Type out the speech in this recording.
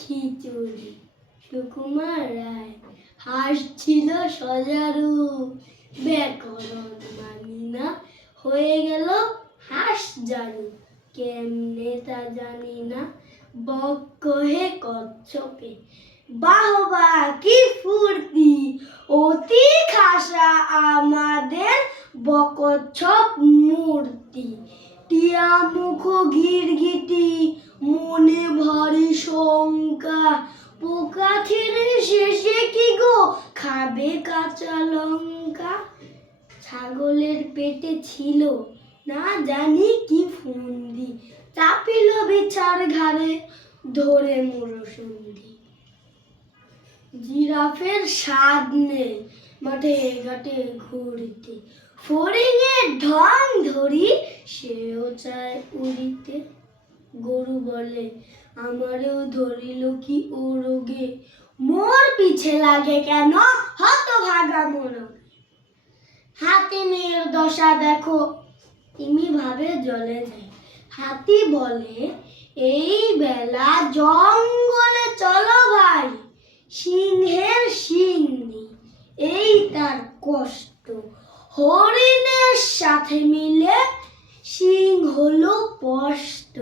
খিচুড়ি। সুকুমার রায় হাসছিল সজারু, ব্যাকরণ মানি না হয়ে গেল হাঁস জারু। কেমনে তা জানি না, বক কহে কচ্ছপে, বাহবা কি ফুর্তি, অতি খাসা আমাদের বকচ্ছপ মূর্তি। টিয়া মুখ গিরগিটি, মনে ভারী শঙ্কা, পোকা ছেড়ে শেষে কি গো খাবে কাঁচা লঙ্কা। ছাগলের পেটে ছিল না জানি কি ফন্দি, চাপিল বিছার ঘাড়ে ধরে মুরসুন্দি। জিরাফের স্বাদ নেই মাঠে ঘাটে ঘুরিতে, ফড়িংয়ের ঢং ধরি সেও চায় উড়িতে। গরু বলে আমারও ধরিল কি ও রোগে, মোর পিছে লাগে কেন হতভাগা মোরগে। হাতিমের দশা দেখো, তিমি ভাবে জলে যায়। হাতি বলে এই বেলা জঙ্গলে চলো ভাই, সিংহের শিং নেই এই তার কষ্ট। হরিণের সাথে মিলে সিং হলো স্পষ্ট।